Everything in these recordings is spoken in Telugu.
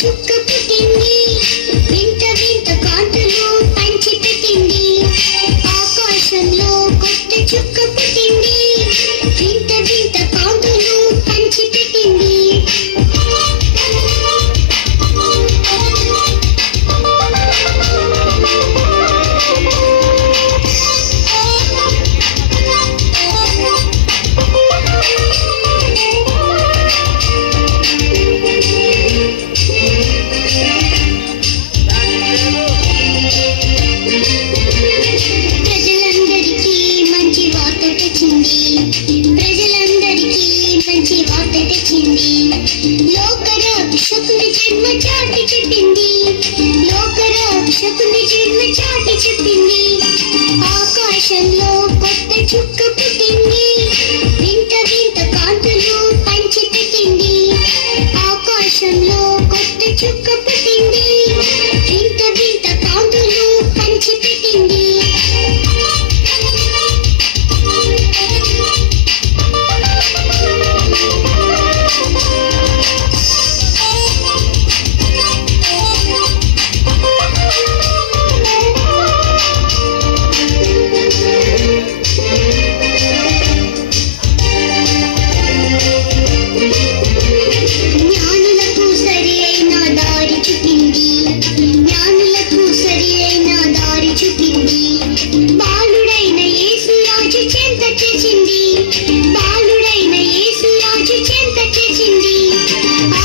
చుక్క పుట్టింది, వింత వింత కాంతులు పంచిపెట్టింది. ఆకాశంలో కొత్త చుక్క పుట్టింది, వింత వింత కాంతులు పంచిపెట్టింది. లోకరక్షకుని జన్మ చాటి చెప్పింది, లోకరక్షకుని జన్మ చాటి చెప్పింది. ఆకాశంలో కొత్త చుక్క పుట్టింది, వింత వింత కాంతులు పంచిపెట్టింది. ఆకాశంలో కొత్త చుక్క పుట్టింది, వింత వింత కాంతులు పంచిపెట్టింది.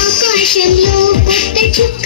ఆకాశంలో కొత్త చుక్క